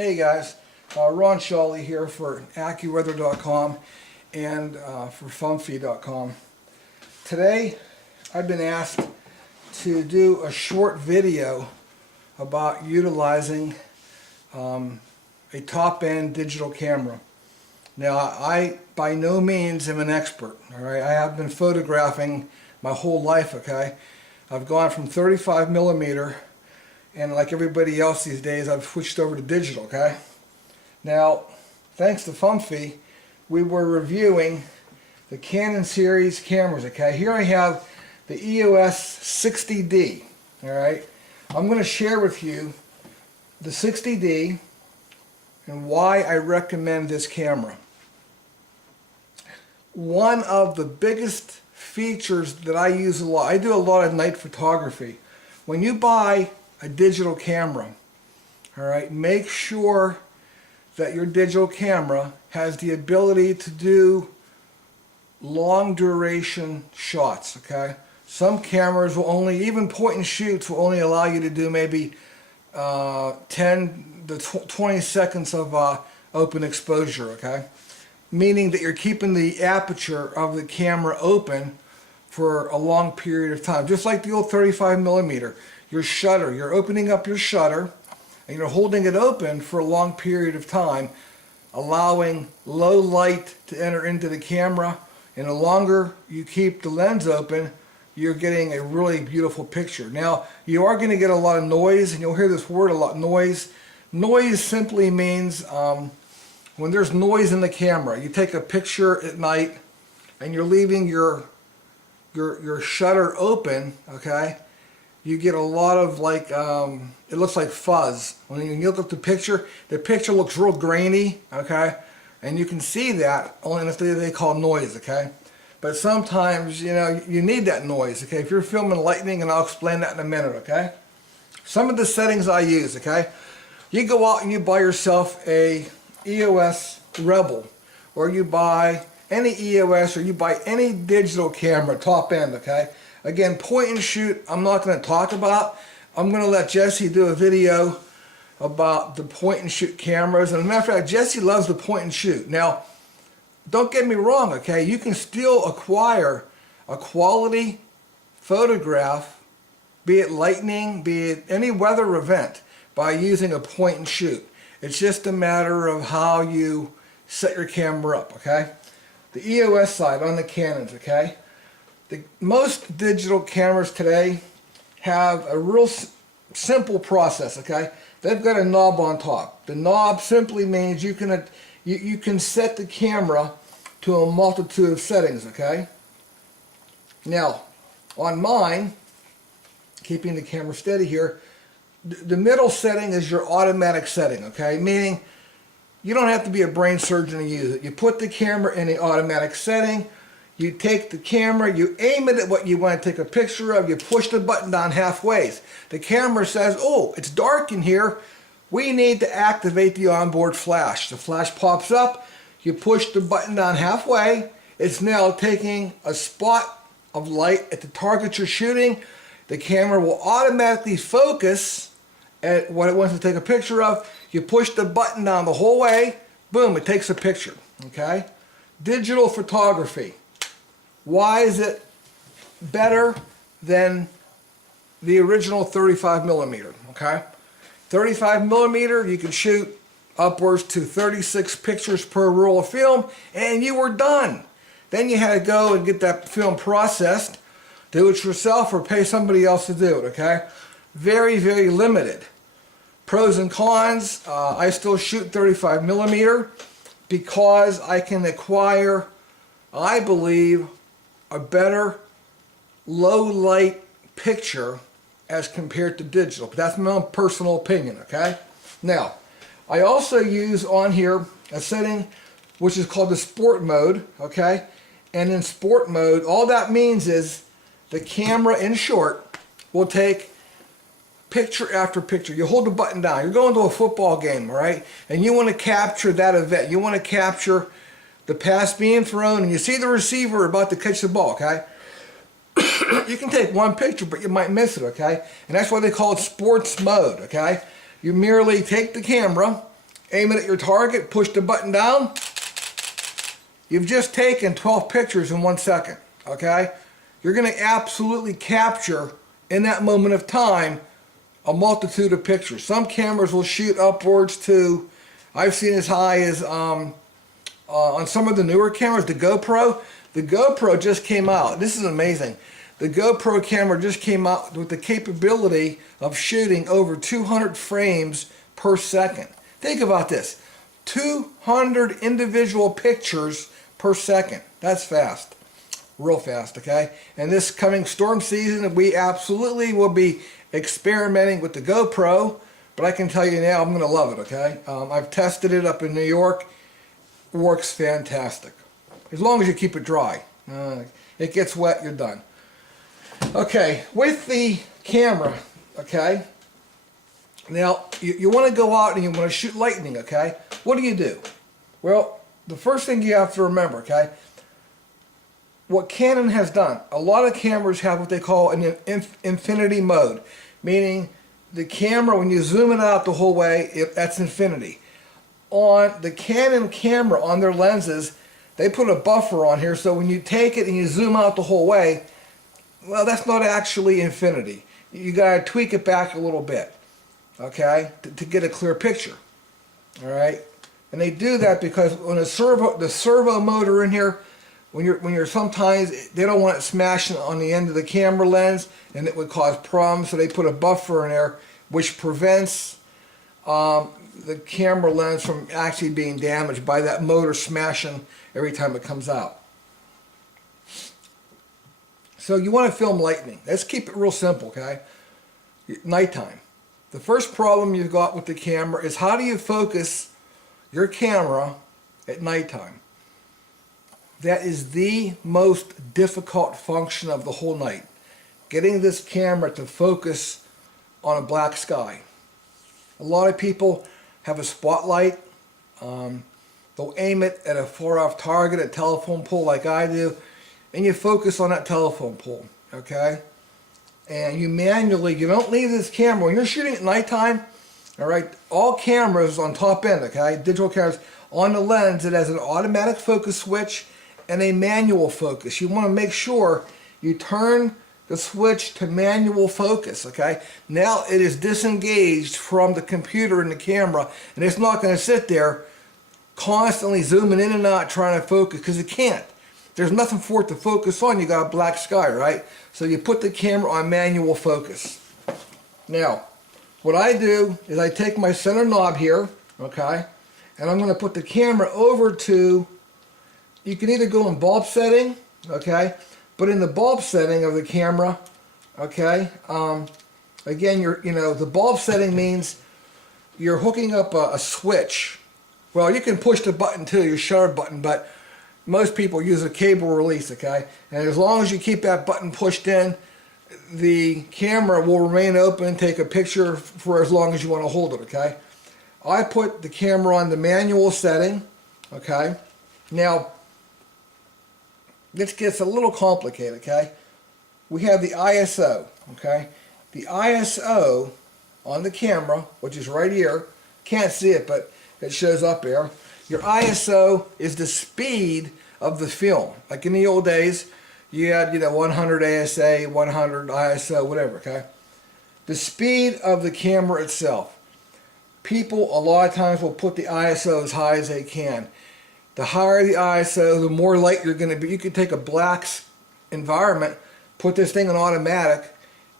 Hey guys, Ron Shawley here for AccuWeather.com and for Funfee.com. Today I've been asked to do a short video about utilizing a top-end digital camera. Now I by no means am an expert, alright? I have been photographing my whole life, okay? I've gone from 35mm and like everybody else these days, I've switched over to digital, okay? Now, thanks to Funfee, we were reviewing the Canon series cameras, okay? Here I have the EOS 60D, alright? I'm going to share with you the 60D and why I recommend this camera. One of the biggest features that I use a lot, I do a lot of night photography. When you buy a digital camera, alright, make sure that your digital camera has the ability to do long duration shots, okay? Some cameras will only, even point and shoots will only allow you to do maybe 10 to 20 seconds of open exposure, okay? Meaning that you're keeping the aperture of the camera open for a long period of time. Just like the old 35mm. Your shutter, you're opening up your shutter and you're holding it open for a long period of time, allowing low light to enter into the camera, and the longer you keep the lens open, you're getting a really beautiful picture. Now, you are going to get a lot of noise, and you'll hear this word a lot, noise. Noise simply means when there's noise in the camera. You take a picture at night and you're leaving your shutter open, okay? You get a lot of like, it looks like fuzz. When you look at the picture looks real grainy, okay? And you can see that only in a thing they call noise, okay? But sometimes, you know, you need that noise, okay? If you're filming lightning, and I'll explain that in a minute, okay? Some of the settings I use, okay? You go out and you buy yourself a EOS Rebel, or you buy any EOS, or you buy any digital camera, top end, okay? Again, point and shoot, I'm not going to talk about. I'm going to let Jesse do a video about the point and shoot cameras. And as a matter of fact, Jesse loves the point and shoot. Now, don't get me wrong, okay? You can still acquire a quality photograph, be it lightning, be it any weather event, by using a point and shoot. It's just a matter of how you set your camera up, okay? The EOS side on the Canons, okay? Most digital cameras today have a real simple process, okay? They've got a knob on top. The knob simply means you can set the camera to a multitude of settings, okay? Now, on mine, keeping the camera steady here, the middle setting is your automatic setting, okay? Meaning you don't have to be a brain surgeon to use it. You put the camera in the automatic setting. You take the camera, you aim it at what you want to take a picture of, you push the button down halfway. The camera says, oh, it's dark in here, we need to activate the onboard flash. The flash pops up, you push the button down halfway, it's now taking a spot of light at the target you're shooting. The camera will automatically focus at what it wants to take a picture of. You push the button down the whole way, boom, it takes a picture, okay? Digital photography. Why is it better than the original 35mm, okay? 35mm, you can shoot upwards to 36 pictures per roll of film, and you were done. Then you had to go and get that film processed, do it yourself, or pay somebody else to do it, okay? Very, very limited. Pros and cons, I still shoot 35mm because I can acquire, I believe, a better low light picture as compared to digital. But that's my own personal opinion, okay? Now, I also use on here a setting which is called the sport mode, okay? And in sport mode, all that means is the camera, in short, will take picture after picture. You hold the button down. You're going to a football game, right? And you want to capture that event. You want to capture the pass being thrown, and you see the receiver about to catch the ball, okay? You can take one picture, but you might miss it, okay? And that's why they call it sports mode, okay? You merely take the camera, aim it at your target, push the button down. You've just taken 12 pictures in 1 second, okay? You're going to absolutely capture, in that moment of time, a multitude of pictures. Some cameras will shoot upwards to, I've seen as high as, on some of the newer cameras, the GoPro just came out. This is amazing. The GoPro camera just came out with the capability of shooting over 200 frames per second. Think about this. 200 individual pictures per second. That's fast. Real fast, okay? And this coming storm season, we absolutely will be experimenting with the GoPro, but I can tell you now, I'm going to love it, okay? I've tested it up in New York. Works fantastic. As long as you keep it dry. It gets wet, you're done. Okay, with the camera, okay? Now, you want to go out and you want to shoot lightning, okay? What do? Well, the first thing you have to remember, okay? What Canon has done, a lot of cameras have what they call an infinity mode, meaning the camera, when you zoom it out the whole way, that's infinity. On the Canon camera, on their lenses, they put a buffer on here, so when you take it and you zoom out the whole way, well, that's not actually infinity. You got to tweak it back a little bit, okay, to get a clear picture. All right, and they do that because when the servo motor in here, when you're sometimes they don't want it smashing on the end of the camera lens, and it would cause problems. So they put a buffer in there, which prevents the camera lens from actually being damaged by that motor smashing every time it comes out. So you want to film lightning. Let's keep it real simple, okay? Nighttime. The first problem you've got with the camera is how do you focus your camera at nighttime? That is the most difficult function of the whole night. Getting this camera to focus on a black sky. A lot of people have a spotlight. They'll aim it at a far off target, a telephone pole like I do, and you focus on that telephone pole, okay? And you don't leave this camera. When you're shooting at nighttime, all right, all cameras on top end, okay, digital cameras, on the lens, it has an automatic focus switch and a manual focus. You want to make sure you turn the switch to manual focus, okay? Now it is disengaged from the computer and the camera, and it's not going to sit there constantly zooming in and out trying to focus, because it can't. There's nothing for it to focus on. You got a black sky, right? So you put the camera on manual focus. Now, what I do is I take my center knob here, okay, and I'm going to put the camera over to, you can either go in bulb setting, okay, but in the bulb setting of the camera, okay, again, the bulb setting means you're hooking up a switch. Well, you can push the button too, your shutter button, but most people use a cable release, okay? And as long as you keep that button pushed in, the camera will remain open, take a picture for as long as you want to hold it, okay? I put the camera on the manual setting, okay? Now, this gets a little complicated, okay? We have the ISO, okay? The ISO on the camera, which is right here, can't see it, but it shows up there. Your ISO is the speed of the film. Like in the old days, you had 100 ASA, 100 ISO, whatever, okay? The speed of the camera itself. People a lot of times will put the ISO as high as they can. The higher the ISO, the more light you're going to be. You could take a black environment, put this thing on automatic,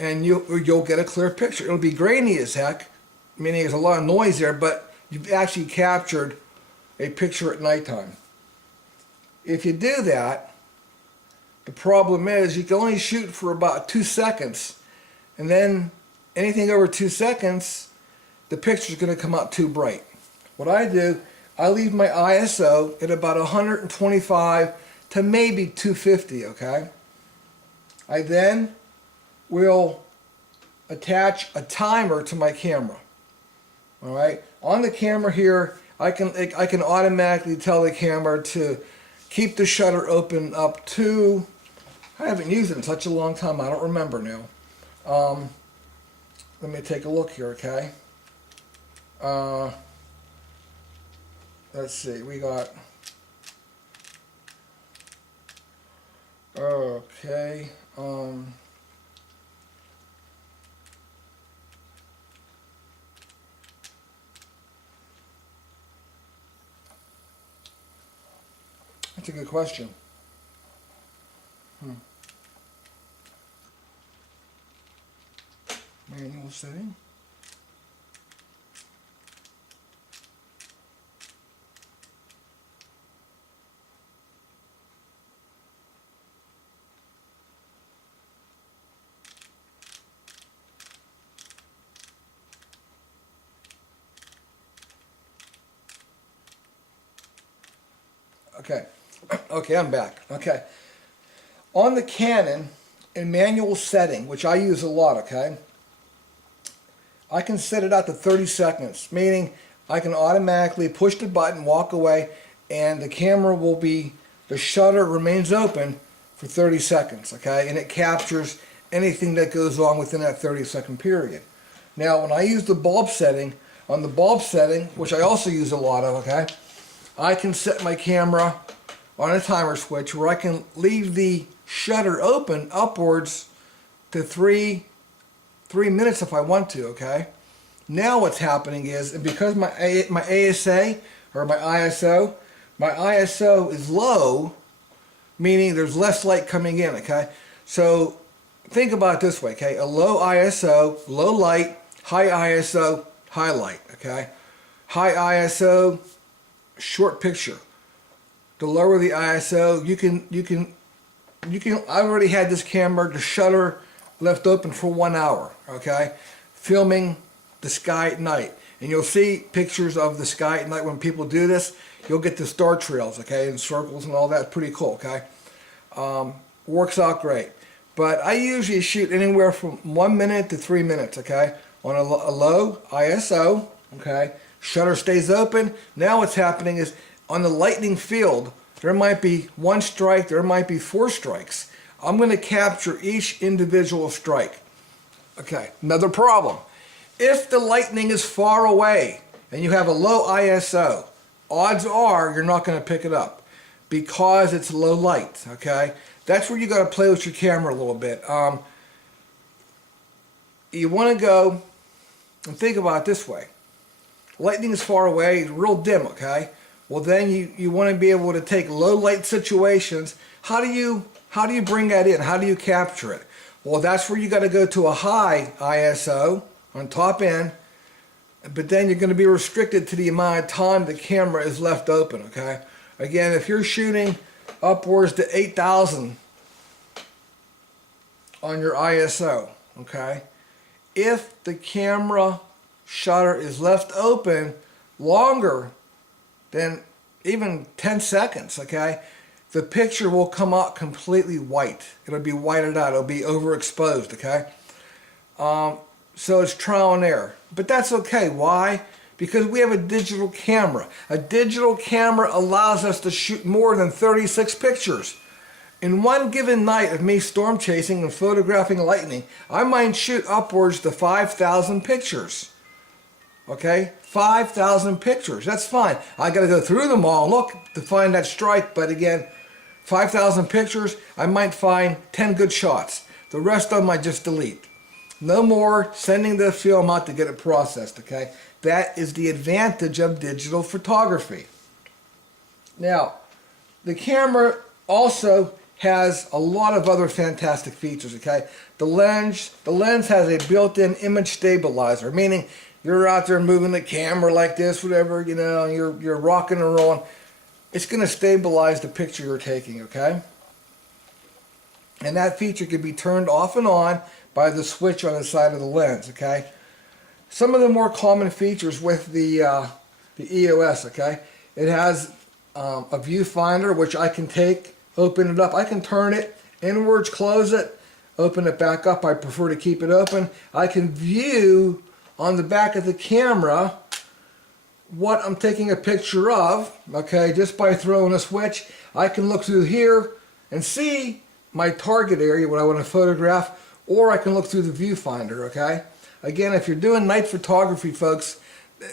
and you'll get a clear picture. It'll be grainy as heck, meaning there's a lot of noise there, but you've actually captured a picture at nighttime. If you do that, the problem is you can only shoot for about 2 seconds, and then anything over 2 seconds, the picture's going to come out too bright. What I do, I leave my ISO at about 125 to maybe 250, okay? I then will attach a timer to my camera. All right? On the camera here, I can automatically tell the camera to keep the shutter open up to, I haven't used it in such a long time, I don't remember now. Let me take a look here, okay? let's see, we got, okay, that's a good question. Manual setting. Okay, okay, I'm back. Okay, on the Canon in manual setting, which I use a lot, okay, I can set it out to 30 seconds, meaning I can automatically push the button, walk away, and the camera will be, the shutter remains open for 30 seconds, okay, and it captures anything that goes on within that 30-second period. Now, when I use the bulb setting, on the bulb setting, which I also use a lot of, okay, I can set my camera on a timer switch where I can leave the shutter open upwards to three minutes if I want to, okay? Now what's happening is, and because my ASA, or my ISO is low, meaning there's less light coming in, okay? So think about it this way, okay? A low ISO, low light, high ISO, high light, okay? High ISO, short picture. The lower the ISO, you can. I've already had this camera, the shutter left open for 1 hour, okay? Filming the sky at night. And you'll see pictures of the sky at night when people do this. You'll get the star trails, okay, and circles and all that. Pretty cool, okay? Works out great. But I usually shoot anywhere from 1 minute to 3 minutes, okay? On a low ISO, okay? Shutter stays open. Now what's happening is on the lightning field, there might be 1 strike, there might be 4 strikes. I'm going to capture each individual strike. Okay, another problem. If the lightning is far away and you have a low ISO, odds are you're not going to pick it up because it's low light, okay? That's where you got to play with your camera a little bit. You want to go and think about it this way. Lightning is far away, it's real dim, okay? Well, then you want to be able to take low light situations. How do you bring that in? How do you capture it? Well, that's where you got to go to a high ISO on top end, but then you're going to be restricted to the amount of time the camera is left open, okay? Again, if you're shooting upwards to 8,000 on your ISO, okay? If the camera shutter is left open longer than even 10 seconds, okay, the picture will come out completely white. It'll be whited out. It'll be overexposed, okay? So it's trial and error. But that's okay. Why? Because we have a digital camera. A digital camera allows us to shoot more than 36 pictures. In one given night of me storm chasing and photographing lightning, I might shoot upwards to 5,000 pictures. Okay? 5,000 pictures. That's fine. I got to go through them all and look to find that strike, but again, 5,000 pictures, I might find 10 good shots. The rest of them I just delete. No more sending the film out to get it processed, okay? That is the advantage of digital photography. Now, the camera also has a lot of other fantastic features, okay? The lens has a built-in image stabilizer, meaning you're out there moving the camera like this, whatever, you know, you're rocking and rolling. It's going to stabilize the picture you're taking, okay? And that feature can be turned off and on by the switch on the side of the lens, okay? Some of the more common features with the EOS, okay? It has a viewfinder, which I can take, open it up. I can turn it inwards, close it, open it back up. I prefer to keep it open. I can view on the back of the camera what I'm taking a picture of, okay, just by throwing a switch. I can look through here and see my target area, what I want to photograph, or I can look through the viewfinder, okay? Again, if you're doing night photography, folks,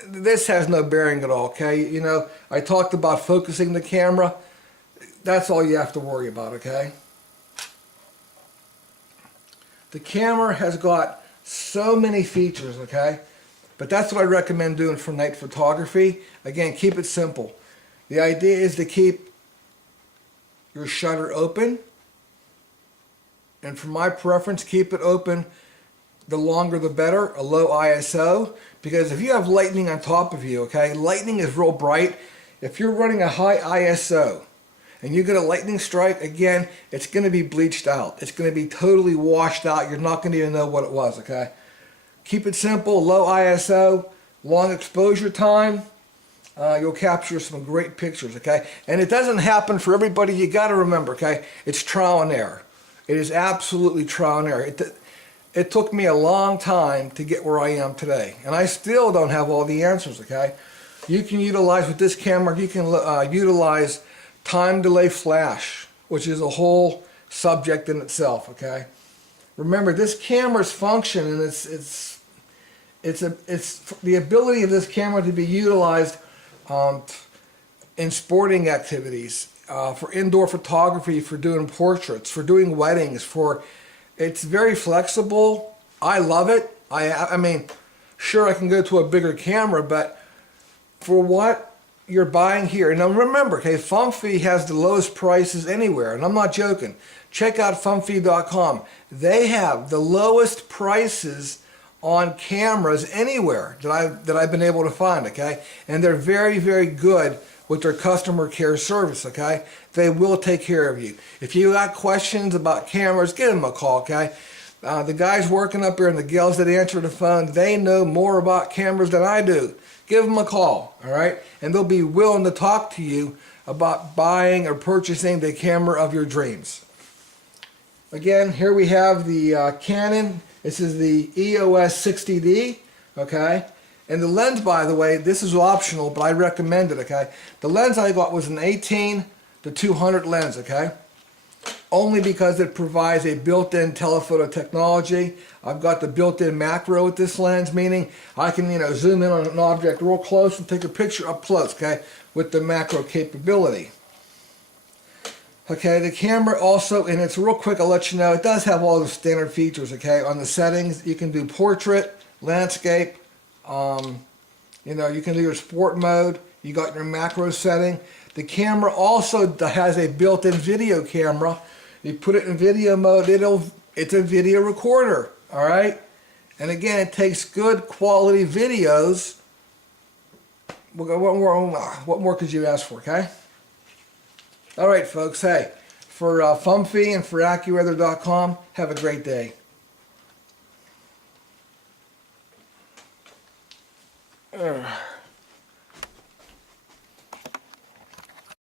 this has no bearing at all, okay? You know, I talked about focusing the camera. That's all you have to worry about, okay? The camera has got so many features, okay? But that's what I recommend doing for night photography. Again, keep it simple. The idea is to keep your shutter open. And for my preference, keep it open the longer the better, a low ISO. Because if you have lightning on top of you, okay, lightning is real bright. If you're running a high ISO and you get a lightning strike, again, it's going to be bleached out. It's going to be totally washed out. You're not going to even know what it was, okay? Keep it simple, low ISO, long exposure time. You'll capture some great pictures, okay? And it doesn't happen for everybody. You got to remember, okay? It's trial and error. It is absolutely trial and error. It took me a long time to get where I am today, and I still don't have all the answers, okay? You can utilize, with this camera, you can utilize time delay flash, which is a whole subject in itself, okay? Remember, this camera's function, and it's the ability of this camera to be utilized in sporting activities, for indoor photography, for doing portraits, for doing weddings, it's very flexible. I love it. I mean, sure, I can go to a bigger camera, but for what you're buying here, now remember, okay, Fumfy has the lowest prices anywhere, and I'm not joking. Check out Fumfy.com. They have the lowest prices on cameras anywhere that I've been able to find, okay? And they're very, very good with their customer care service, okay? They will take care of you. If you got questions about cameras, give them a call, okay? The guys working up here and the gals that answer the phone, they know more about cameras than I do. Give them a call, all right? And they'll be willing to talk to you about buying or purchasing the camera of your dreams. Again, here we have the Canon. This is the EOS 60D, okay? And the lens, by the way, this is optional, but I recommend it, okay? The lens I got was an 18 to 200 lens, okay? Only because it provides a built-in telephoto technology. I've got the built-in macro with this lens, meaning I can, zoom in on an object real close and take a picture up close, okay? With the macro capability. Okay, the camera also, and it's real quick, I'll let you know, it does have all the standard features, okay? On the settings, you can do portrait, landscape, you can do your sport mode, you got your macro setting. The camera also has a built-in video camera. You put it in video mode, it's a video recorder, all right? And again, it takes good quality videos. What more could you ask for, okay? All right, folks, hey, for Fumfy and for AccuWeather.com, have a great day. Ugh.